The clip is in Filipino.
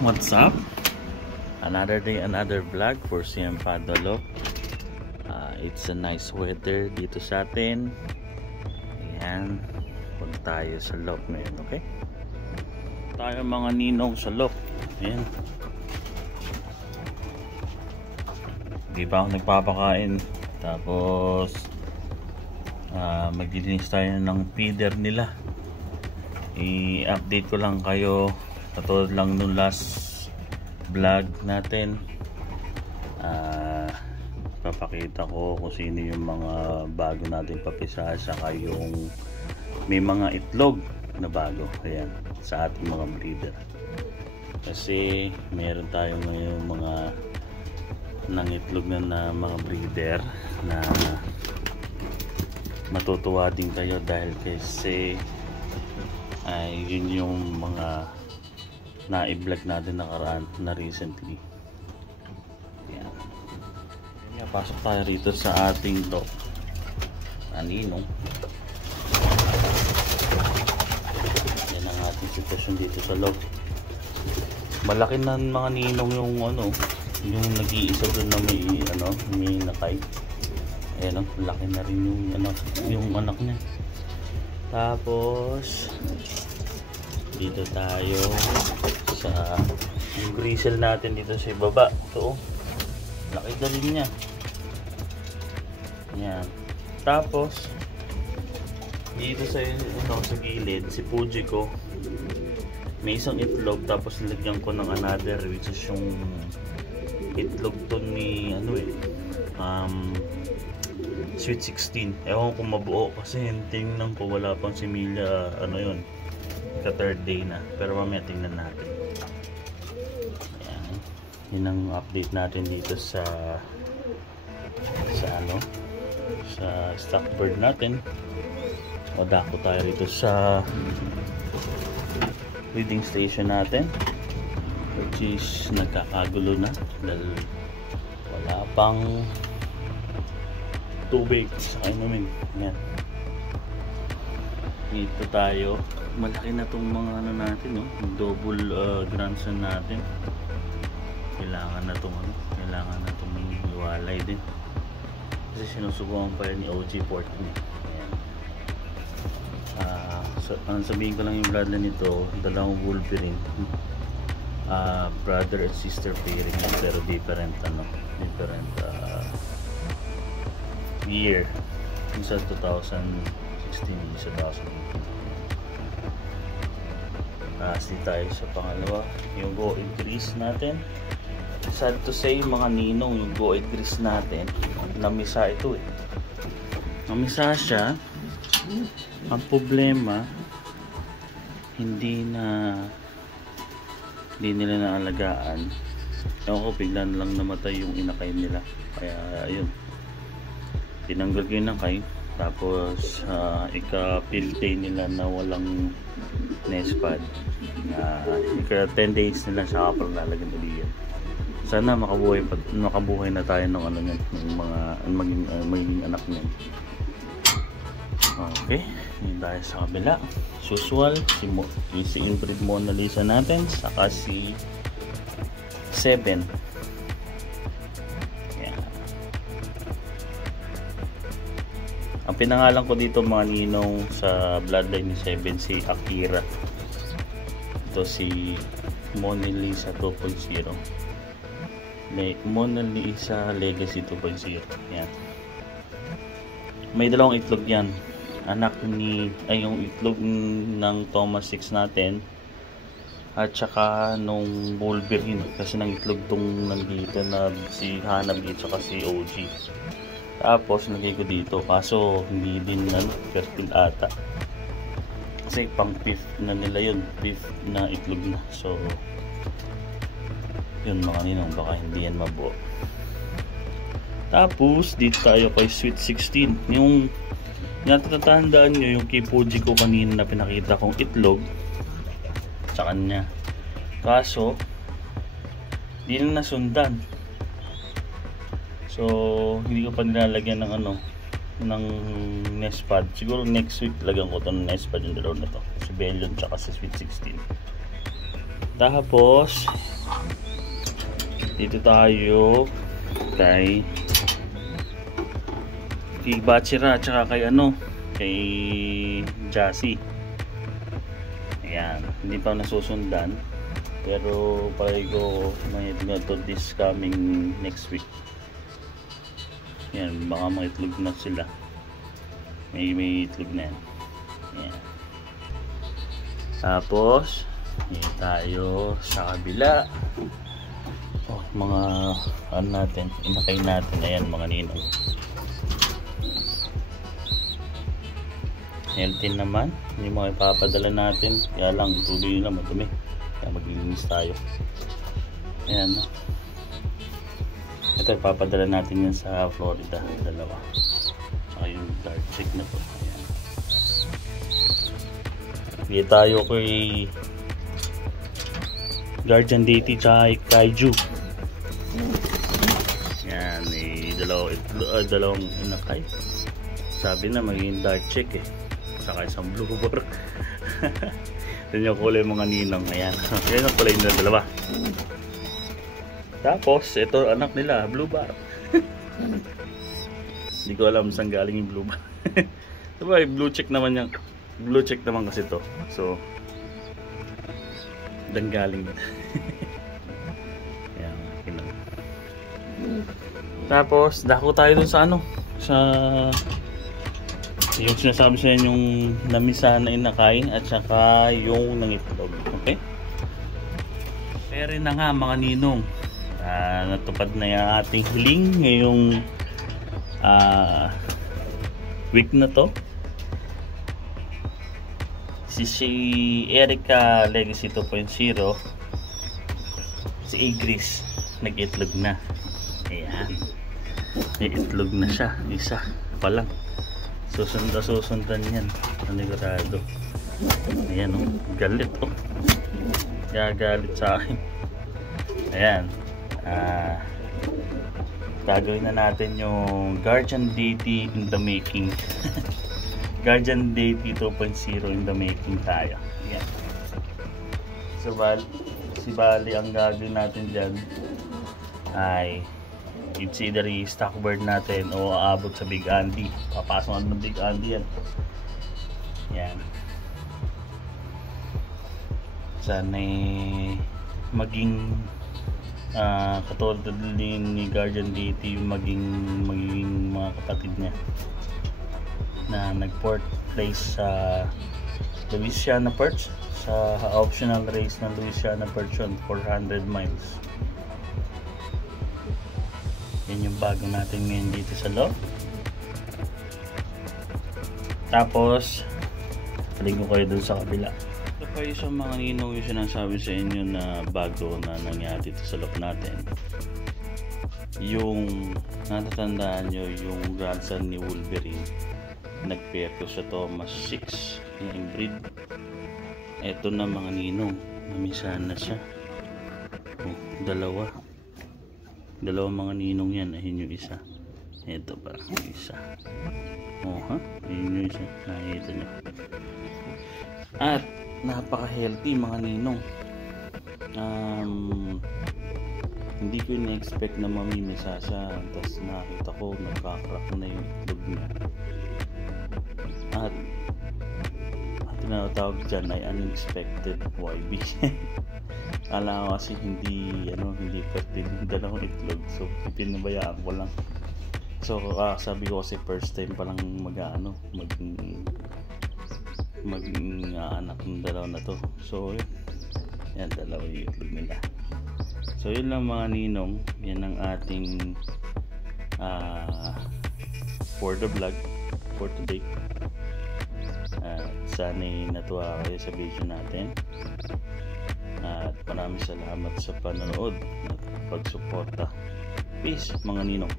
What's up? Another day, another vlog for CM Padolo. It's a nice weather dito sa atin. Ayan, punta tayo sa loob ngayon, okay? Tayo mga ninong sa loob. Ayan. Hindi pa ako nagpapakain. Tapos maglilinis tayo ng feeder nila. I-update ko lang kayo. Katulad lang nung last vlog natin, papakita ko kung sino yung mga bago natin papisa, saka yung may mga itlog na bago. Ayan, sa ating mga breeder, kasi meron tayo ngayon mga nangitlog na mga breeder na matutuwa din kayo, dahil kasi ay yun yung mga na-i-vlog natin nakaraan na recently. Ayan. Ayan, pasok tayo rito sa ating loob. Ninong. Yan ang ating sitwasyon dito sa loob. Malaki na mga ninong yung yung nag-iisa doon na may nakay. Ayan, laki na rin yung anak niya. Tapos dito tayo sa yung gristle natin dito sa baba. Ito, laki na rin niya. Yan. Tapos dito sa gilid, si Fuji ko may isang itlog, tapos nilagyan ko ng another, which is yung itlog to ni Sweet 16. Ewan ko mabuo kasi tingnan ko wala pang similya, yun, ka third day na, pero mamaya tingnan natin. Ayan, yun ang update natin dito sa stock bird natin. O dako tayo rito sa breeding station natin, which is nagkakagulo na dahil wala pang tubig sa inumin. Ayan, dito tayo. Malaki na itong mga natin, double grandson natin. Kailangan na itong iwalay din, kasi sinusubukan pa ni OG port niya. Ang sabihin ko lang, yung bloodline nito, dalawang Wolverine, brother and sister pairing, pero different year. Isa 2016, isa 2018. Kasi tayo sa pangalawa, yung go increase natin. Sad to say mga ninong, yung go increase natin, namisa ito namisa siya. Ang problema, hindi nila naalagaan. Ewan ko, bigla na lang namatay yung inakay nila, kaya ayun, tinanggal ko yung inakay. Tapos ika-15 nila na walang nest pad, ika-10 days nila siya kapag lalagyan ulit yan. Sana makabuhay na tayo ng ng mga maging anak niyan. Okay, yun tayo sa kabila. Usual, si inbreed Mona Lisa natin, saka si 7. Ang pinangalan ko dito mga ninong sa bloodline ni 7, si Akira. Ito si Mona Lisa 2.0. Mona Lisa Legacy 2.0. Yan. May dalawang itlog yan. Yung itlog ng Thomas 6 natin, at saka nung Wolverine, kasi nang itlog tong nandito na si Hanabi at saka si OG. Tapos nagay ko dito, kaso hindi din fertile ata, kasi pang fifth na nila yun, fifth na itlog na. So yun mga ninong, baka hindi yan mabuo. Tapos dito tayo kay Sweet 16. Yung natatandaan nyo yung kay Fuji ko kanina na pinakita kong itlog sa kanya, kaso hindi na nasundan. So hindi ko pa nilalagyan ng nest pad. Siguro next week lagyan ko to ng nest pad, yung dalawa na to, si Bellion tsaka si Sweet 16. Tapos dito tayo kay Bachira at saka kay kay Jassy. Ayan, hindi pa nasusundan pero palagi ko may itlog to this coming next week. Ayan, baka mga itlog na sila, may itlog na yan. Ayan. Tapos tayo sa kabila. Mga natin, inakay natin. Ayan mga ninong, healthy naman, hindi mo ipapadala natin, kaya lang tuloy na madumi, kaya maglilinis tayo. Ayan, ito ipapadala natin yan sa Florida, dalawa, saka yung dark chick na to. Ayan, bigay tayo kay Guardian Deity tsaka Kaiju. Yan, dalawang inakay. Sabi na magiging dark chick saka isang blue bar. Yan yung kulay mga ninong. Ayan, yan ang kulay nila dalawa. Tapos ito anak nila, blue bar. Hindi ko alam saan galing yung blue bar. Diba, blue check naman yan. Blue check naman kasi to. So dan galing. Ayan, kinang. Tapos dako tayo dun sa sa yung sinasabi sa inyo, yung namisa na inakay at saka yung nangitlog. Okay? Pero na nga mga ninong, natupad na yung ating hiling ngayong week na to. Si Erica Legacy 2.0, si Igris nag-itlog na. Ayan, may itlog na siya, isa pa lang. Susundan yan, nanigurado. Ayan galit gagalit sa akin. Ayan, gagawin na natin yung Guardian Deity in the making. Guardian Deity 2.0 in the making tayo. Ayan, so si Bali ang gagawin natin dyan ay it's either i-stock bird natin o aabot sa Big Andy. Papasok natin ng Big Andy yan. Yan. Sana maging katulad din ni Guardian Deity, yung maging mga kapatid niya na nag-port place sa Louisiana Perch, sa optional race ng Louisiana Perch yun, 400 miles. Yan yung bago natin ngayon dito sa loob. Tapos taling ko kayo dun sa kabila. Ito pa yung sa mga ninong yung sinasabi sa inyo na bago na nangyari dito sa loob natin. Yung natatandaan nyo yung grandson ni Wolverine, nag-pair ko sa Thomas 6 yung breed. Ito na mga ninong, namisahan na siya. Dalawang mga ninong yan. Ayun yung isa. Ito pa yung isa. Ayun yung isa. Nakikita nyo. At napaka-healthy mga ninong. Hindi ko in-expect na mamimisa siya. Tapos nakita ko nagkakrak na yung itlog niya. At tinatawag dyan ay unexpected YB. Alam ko kasi hindi pwede yung dalawang itlog, so pinabayaan ko lang. So sabi ko kasi first time pa lang maging anak ng dalawa na to. So yan, dalawa yung itlog nila. So yun lang mga ninong, yan ang ating for the vlog for today. Sana'y natuwa kayo sa video natin. At maraming salamat sa panonood at pagsuporta. Peace mga ninong.